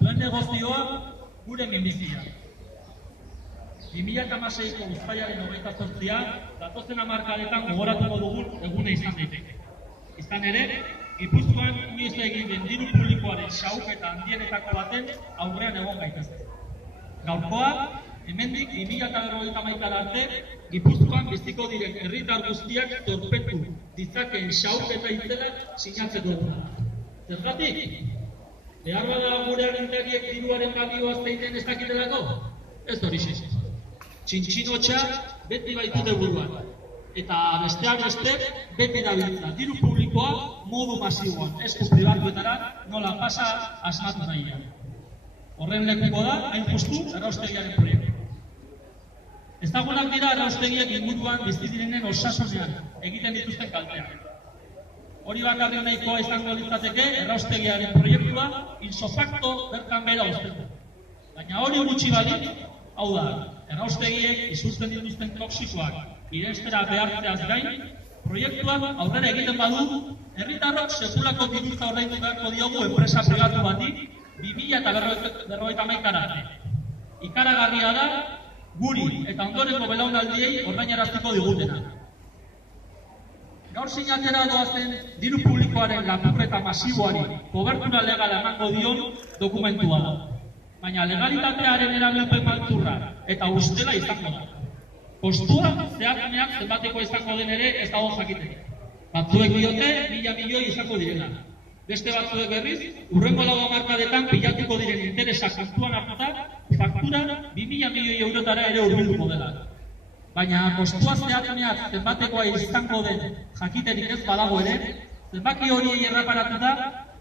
Zuen negozioa gure minbizia. 2016ko uztailaren 28a datozen hamarkadetan gogoratuko dugun eguna izan daiteke. Izan ere, Gipuzkoan inoiz egin den diru publikoaren xahuketa handienetako baten aurrean egon gaitezke. Gaurkoa, hemendik 2051 arte, Gipuzkoan biziko diren herritar guztiak torpetu ditzakeen xahuketa itzelak sinatzeko eguna. Zergatik? Behar bada gure agintariek diruaren balioa zein den ez dakitelako? Ez horixe. Txintxinotxa beti baitute buruan. Eta besteak beste beti dabiltza diru publikoa modu masiboan, esku pribatuetara nola pasa asmatu nahian. Horren lekuko da, hain justu, erraustegiaren proiektu. Ezagunak dira erraustegiek inguruan bizi direnen osasunean egiten dituzten kalteak. Hori bakarri nahikoa izango litzateke erraustegiaren proiektua insofacto bertan behera uzteko. Baina hori gutxi balitz, hau da, erraustegiek isurtzen dituzten toksikoak irenstera behartzeaz gain, proiektuak aurrera egiten badu, herritarrok sekulako dirutza ordaindu beharko diogu enpresa pribatu bati 2051 arte. Ikaragarria da, guri eta ondorengo belaunaldiei ordainaraziko digutena. Gaur sinatzera doazen diru publikoaren lapurreta masiboari kobertura legala emango dion dokumentua da. Baina legalitatearen erabilpen maltzurra eta ustela izango da. Kostua zehatzenean zenbateko izango den ere ez dago jakiteko. Batzuek diote 1000 milioi izango direla. Beste batzuek berriz, hurrengo 4 hamarkadetan pilatuko diren interesak kontuan hartuta, faktura 2000 milioi eurotara ere hurbilduko dela. Baina kostua zehatzenean zenbatekoa izango den jakiterik ez badago ere, zenbaki horiei erreparatuta,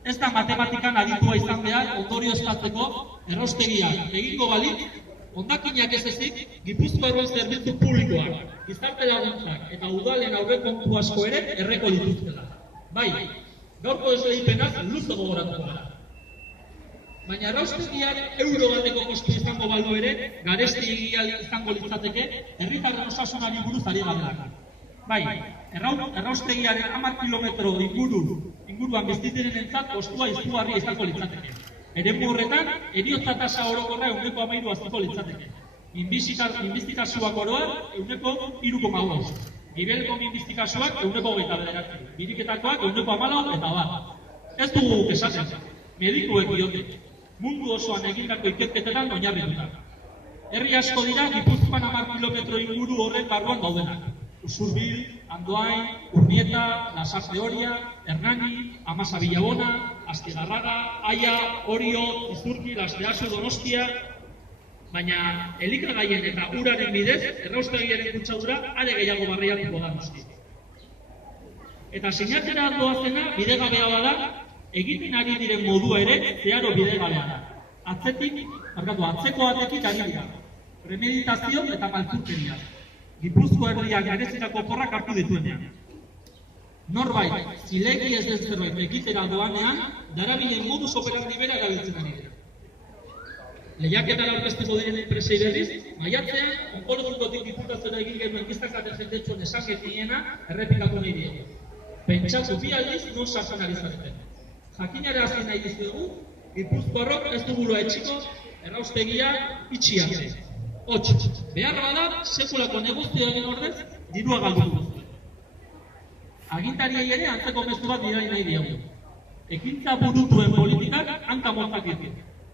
ez da matematikan aditua izan behar ondorioztatzeko erraustegiak egingo balitz, hondakinak ez ezik, Gipuzkoaren zerbitzu publikoak, gizarte laguntzak eta udalen aurrekontu asko ere erreko dituztela. Bai, gaurko esleipenaz luze gogoratuko gara. Baina erraustegiak euro bateko kostu izango balu ere, garesti izango litzateke, herritarren osasunari buruz ari garelako. Bai, erraustegiaren 10 kilometro inguruan bizitirenentzat kostua izugarria izango litzateke. Eremu horretan, heriotza tasa orokorra 13% haziko litzateke. Minbizikazioak oroar 3,5. Gibelko minbizikazioak 29. Biriketakoak 14 eta bat. Ez dugu esaten, medikuek diote, mundu osoan egindako ikerketetan oinarrituta. Herri asko dira Gipuzkoan 10 kilometro inguru horren barruan daudenak. Usurbil, Andoain, Urnieta, Lasarte Oria, Hernani, Amasa Villabona, Astigarraga, Aia, Orio, Izurki, Lasteasu, Donostia, baina elikagaien eta uraren bidez, erraustegiaren kutsadura are gehiago barriatuko da noski. Eta sinatzera doazena bidegabea bada, egiten ari diren modua ere zeharo bidegabea da. Atzeko atetik ari dira. Premeditazio eta maltzurkeria. Gipuzko herriak garezitako porrak hartu dituenean. Norbait, zilegi ez zerbait egitera doanean, darabilen modus operandi bera erabiltzen ari dira. Lehiaketara aurkeztuko diren enpresei berriz, maiatzean, onkologukotik diputaziora egin genuen giztakaten jendetsuan esangetiena errepikatu nahi diegu. Pentsatu bi aldiz non sartzen ari zareten. Jakinara hasi nahi dizuegu, Gipuzkoarrok ez dugula etxiko, erraustegia itxi arte. Hots, behar bada, sekulako negozioaren ordez, dirua galdu duzue. Agintariei ere antzeko mezu bat bidali nahi diegu. Ekintza burutuen politikak hanka motzak ditu.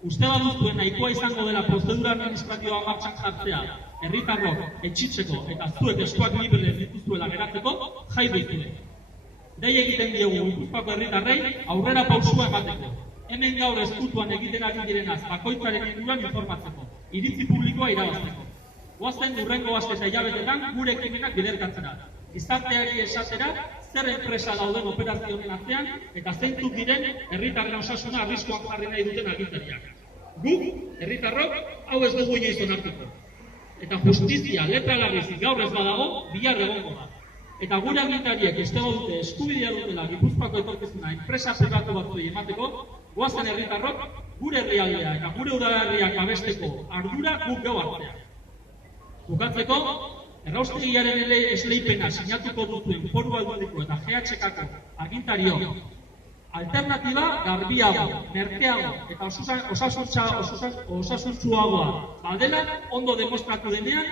Uste baduzuen nahikoa izango dela prozedura administratiboa martxan jartzea, herritarrok etxitzeko eta zuek eskuak libre dituzuela geratzeko, jai duzue. Dei egiten diegu Gipuzkoako herritarrei aurrera pausua emateko. Hemen gaur ezkutuan egiten ari direnaz bakoitzaren inguruan informatzeko, iritzi publikoa irabazteko. Goazen hurrengo aste eta hilabetetan gure ekimenak biderkatzera. Gizarteari esatera zer enpresa dauden operazioen artean eta zeintzuk diren herritarren osasuna arriskuan jarri nahi duten agintariak. Guk, herritarrok, hau ez dugu inoiz onartuko. Eta justizia letra larrizik gaur ez badago, bihar egongo da. Eta gure agintariek uste dute eskubidea dutela Gipuzkoako etorkizuna enpresa pribatu batzuei emateko, goazen herritarrok gure herrialdea eta gure udalerriak babesteko ardura guk geu hartzea. Bukatzeko, erraustegiaren esleipena sinatuko dutuen Foru Aldundiko eta GHKko agintariok Alternatiba garbiago, merkeago eta osasuntsuagoa badela ondo demostratu denean,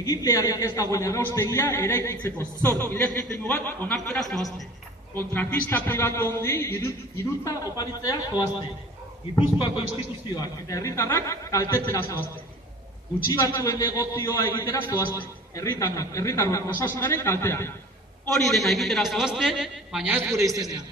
egin beharrik ez dagoen erraustegia eraikitzeko zor ilegitimo bat onartzera zoazte. Kontratista pribatu hondei dirutza oparitzea zoazte. Gipuzkoako instituzioak eta herritarrak kaltetzera zoazte. Gutxi batzuen negozioa egitera zoazte. Herritarrak osasunaren kaltea. Hori dena egitera zoazte, baina ez gure izenean.